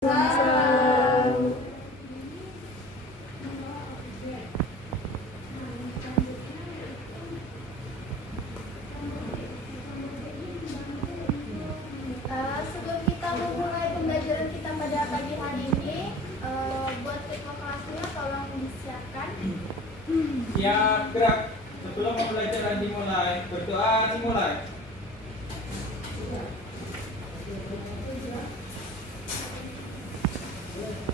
Waalaikumsalam. Sebelum kita memulai pembelajaran kita pada pagi hari ini, buat ketua kelasnya tolong disiapkan. Siap, gerak. Sebelum pembelajaran dimulai, berdoa dimulai.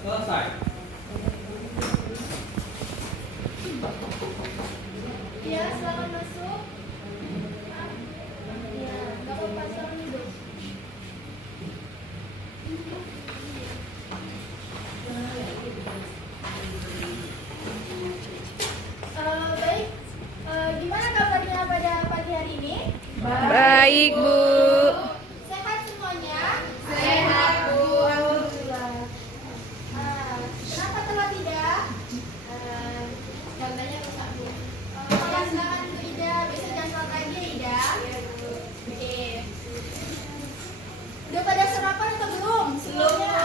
Selesai. Ya, selamat masuk. Ya, nggak apa-apa, selamat duduk. Baik, gimana kabarnya pada pagi hari ini? Baik, Bu. Sehat semuanya? Sehat, Bu. Alhamdulillah. Kenapa telat tidak? Gambarnya rusak, Bu. Silakan Bu Ida, besok jangan telat lagi ya Ida. Oke. Udah pada sarapan atau belum? Sebelumnya?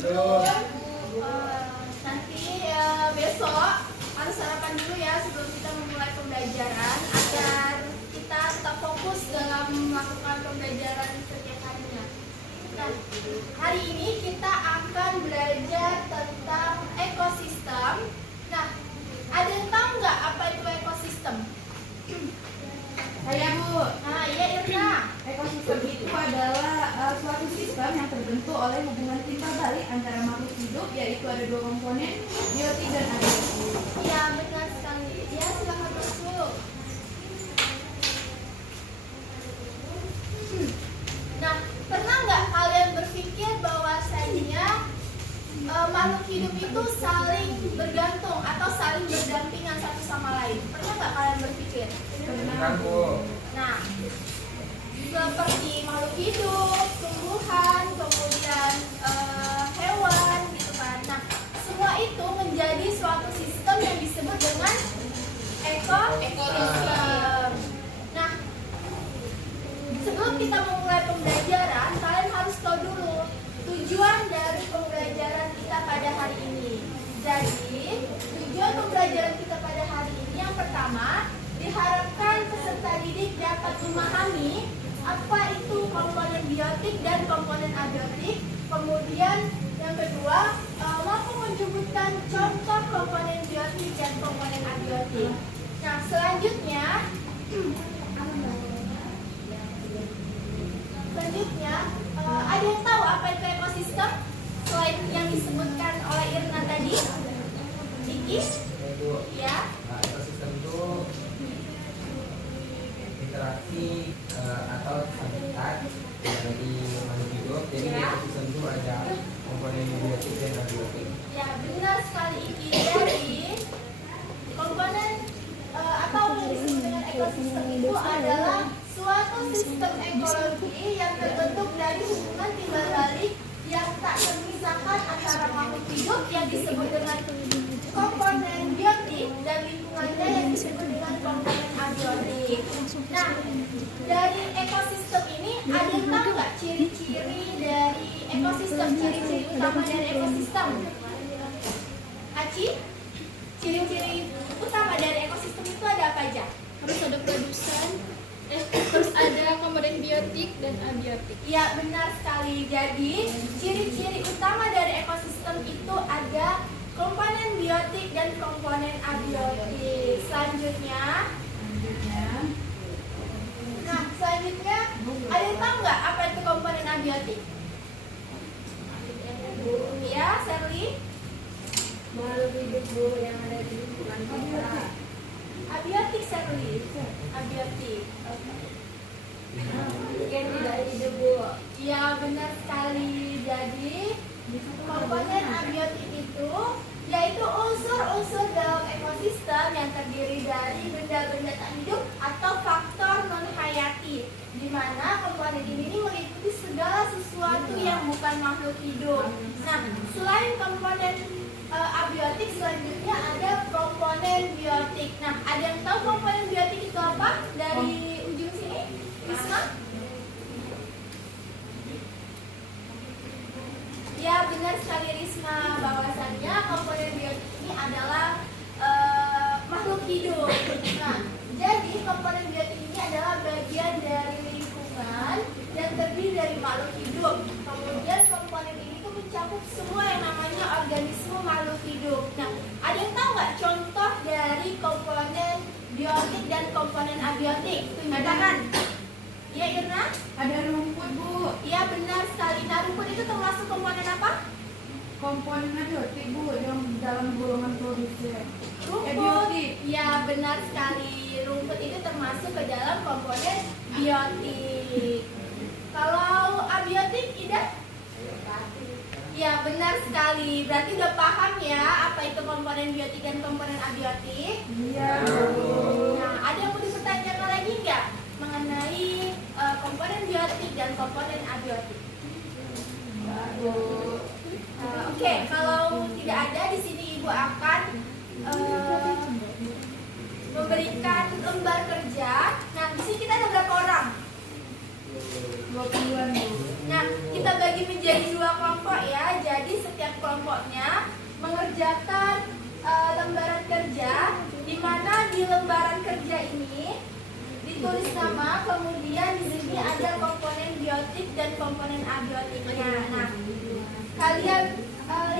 Belum. Nanti besok harus sarapan dulu ya sebelum kita memulai pembelajaran agar kita tetap fokus dalam melakukan pembelajaran setiap harinya. Nah, hari ini kita akan belajar tentang ekosistem. Nah, ada yang tahu nggak apa itu ekosistem? Saya Bu, Nah, iya Irna. ekosistem itu adalah suatu sistem yang terbentuk oleh hubungan timbal balik antara makhluk hidup, yaitu ada dua komponen, biotik dan abiotik. Iya, benar sekali. Ya, silakan masuk. Nah, pernah nggak kalian berpikir bahwasanya makhluk hidup itu saling bergantung atau saling berdampingan satu sama lain? Pernah nggak kalian berpikir? Benar, Bu. Nah, seperti makhluk hidup, tumbuhan, kemudian hewan, gitu kan. Nah, semua itu menjadi suatu sistem yang disebut dengan ekosistem. Nah, sebelum kita memulai pembelajaran, kalian harus tahu dulu tujuan dari pembelajaran kita pada hari ini. Jadi, tujuan pembelajaran kita pada hari ini yang pertama, diharapkan peserta didik dapat memahami apa itu komponen biotik dan komponen abiotik. Kemudian yang kedua, mampu menyebutkan contoh komponen biotik dan komponen abiotik. Nah, selanjutnya ada yang tahu apa itu ekosistem selain yang disebutkan oleh Irna tadi? Iki? Ya. Ekosistem itu interaksi atau habitat dari makhluk hidup. Jadi di ekosistem itu ada komponen biotik dan abiotik. Ya, benar sekali Iki. Jadi komponen atau yang disebut dengan ekosistem itu adalah suatu sistem ekologi yang terbentuk dari hubungan timbal balik yang tak terpisahkan antara makhluk hidup yang disebut dengan komponen biotik dan lingkungannya yang disebut dengan komponen abiotik. Nah, dari ekosistem ini ada yang tahu nggak ciri-ciri dari ekosistem, ciri-ciri utama dari ekosistem? Aci, ciri-ciri utama dari ekosistem itu ada apa aja? Harus ada produsen, terus ada komponen biotik dan abiotik. Ya, benar sekali. Jadi, ciri-ciri utama dari ekosistem itu ada komponen biotik dan komponen abiotik. Selanjutnya, ada yang tahu nggak apa itu komponen abiotik? Ya, Sherly? Makhluk hidup Bu yang ada di lingkungan kita. Abiotik, Sherly. Abiotik. Yang tidak hidup Bu. Ya, benar sekali. Jadi, komponen abiotik itu yaitu unsur-unsur dalam ekosistem yang terdiri dari benda-benda tak hidup atau faktor non-hayati, di mana komponen ini meliputi segala sesuatu yang bukan makhluk hidup. Nah, selain komponen abiotik, selanjutnya ada komponen biotik. Nah, ada yang tahu komponen biotik itu apa? Dari ujung sini, Risma? Ya, benar sekali Risma, bahwasannya komponen biotik ini adalah makhluk hidup. Nah, jadi komponen biotik ini adalah bagian dari lingkungan dan terdiri dari makhluk hidup. Kemudian komponen ini tuh mencakup semua yang namanya organisme makhluk hidup. Nah, ada yang tahu nggak contoh dari komponen biotik dan komponen abiotik? Tunjuk tangan. Ya, Irna? Ada rumput, Bu. Iya, benar sekali. Nah, rumput itu termasuk komponen apa? Komponen abiotik, Bu, yang dalam golongan produksi. Rumput. Biotik. Ya, benar sekali. Rumput itu termasuk ke dalam komponen biotik. Kalau abiotik, Ida? Ya, benar sekali. Berarti udah paham ya apa itu komponen biotik dan komponen abiotik? Iya, Bu. Nah, ada yang mau dipertanyakan lagi nggak mengenai komponen biotik dan komponen abiotik? Oke, kalau tidak ada di sini Ibu akan memberikan lembar kerja. Nah, di sini kita ada berapa orang? 20-an, Bu. Nah, kita bagi menjadi 2 kelompok ya. Jadi setiap kelompoknya mengerjakan lembaran kerja, di mana di lembaran kerja ini ditulis nama, kemudian di sini ada komponen biotik dan komponen abiotiknya. Nah, kalian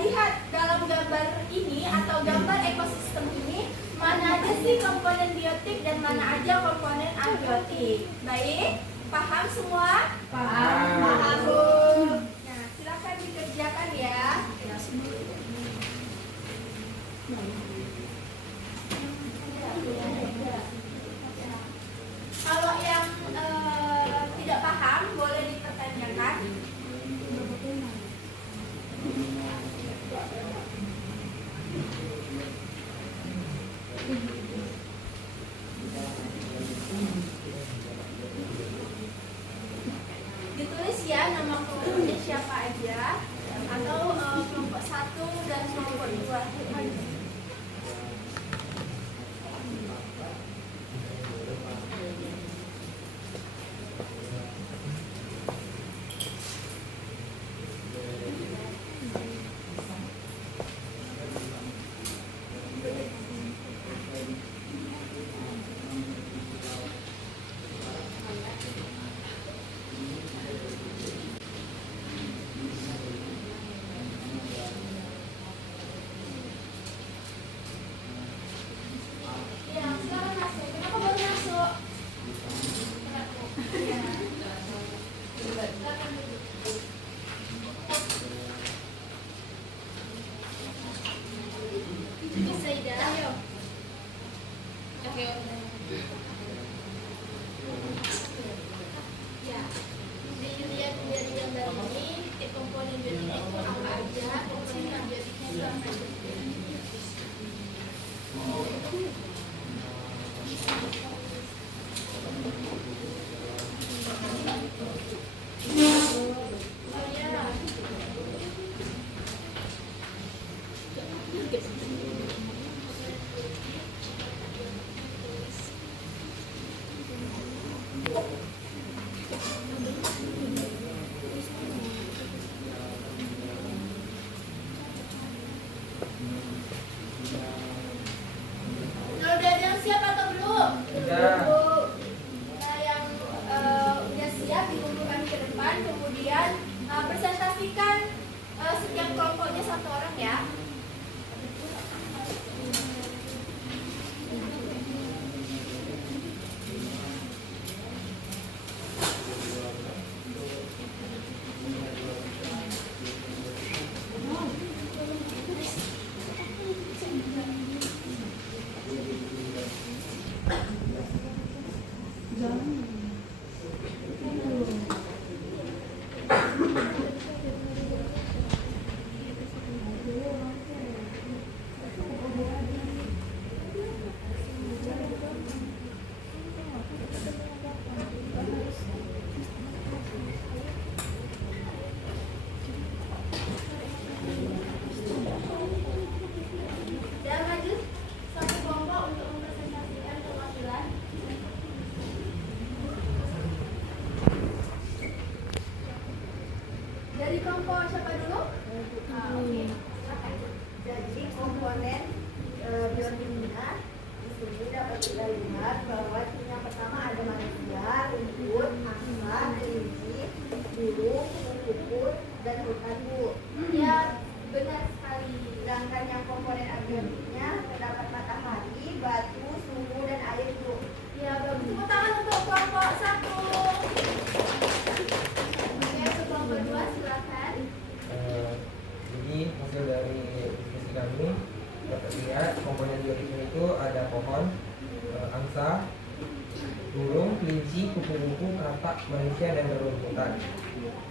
lihat dalam gambar ini atau gambar ekosistem ini, mana aja sih komponen biotik dan mana aja komponen abiotik. Baik, paham semua? Paham, Bu. Nah, silakan dikerjakan ya. Kalau yang tidak paham boleh dipertanyakan. Ditulis ya nama kelompoknya siapa aja, atau kelompok 1 dan kelompok 2. Ya, silakan masuk. Kenapa baru masuk? Silakan duduk. Bisa Ida? Ayo. Ya, dilihat dari gambar ini, titik komponen biotiknya itu apa aja, komponen abiotiknya itu apa aja. Oh ya. Nah, udah ada yang siap atau belum? Sudah. Nah, yang udah siap dikumpulkan ke depan, kemudian presentasikan setiap kelompoknya 1 orang ya. kami dapat lihat komponen biotiknya itu ada pohon, angsa, burung, kelinci, kupu-kupu, katak, manusia, dan rumputan.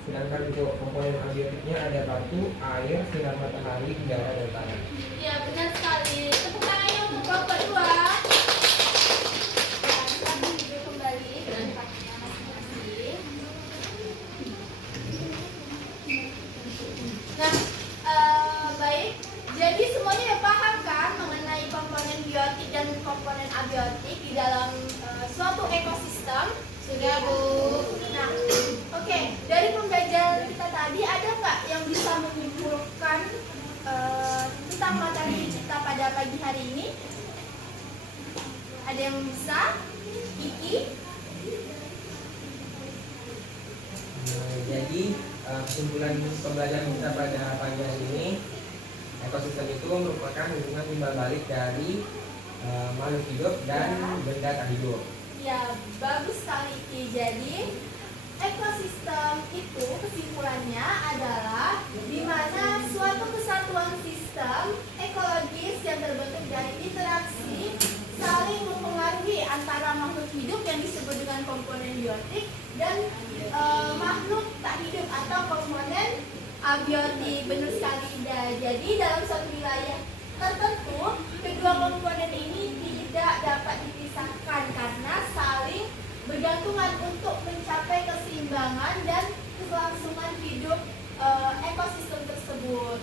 Sedangkan untuk komponen abiotiknya ada batu, air, sinar matahari, udara, dan tanah. Ya, benar sekali. Tepuk tangannya untuk kelompok 2. Ya, kita duduk kembali ke tempatnya masing-masing. Nah, baik. Jadi semuanya udah paham kan mengenai komponen biotik dan komponen abiotik di dalam suatu ekosistem? Sudah, Bu. Nah, oke. Dari pembelajaran kita tadi ada nggak yang bisa menyimpulkan tentang materi kita pada pagi hari ini? Ada yang bisa? Iki? Jadi kesimpulan pembelajaran kita pada pagi hari ini, ekosistem itu merupakan hubungan timbal balik dari makhluk hidup dan benda tak hidup. Ya, bagus sekali Iki. Jadi ekosistem itu kesimpulannya adalah di mana suatu kesatuan sistem ekologis yang terbentuk dari interaksi saling mempengaruhi antara makhluk hidup yang disebut dengan komponen biotik dan makhluk tak hidup atau komponen abiotik. Benar sekali Ida. Jadi dalam suatu wilayah tertentu kedua komponen ini tidak dapat dipisahkan karena saling bergantungan untuk mencapai keseimbangan dan kelangsungan hidup ekosistem tersebut.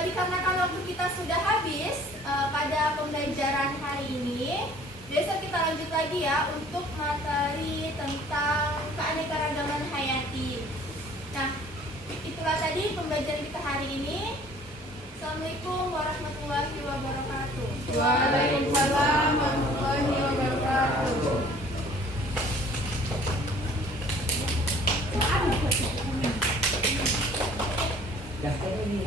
Dikarenakan waktu kita sudah habis pada pembelajaran hari ini, besok kita lanjut lagi ya untuk materi tentang keanekaragaman hayati. Nah, itulah tadi pembelajaran kita hari ini. Assalamualaikum warahmatullahi wabarakatuh. Waalaikumsalam warahmatullahi wabarakatuh. Daftar ini.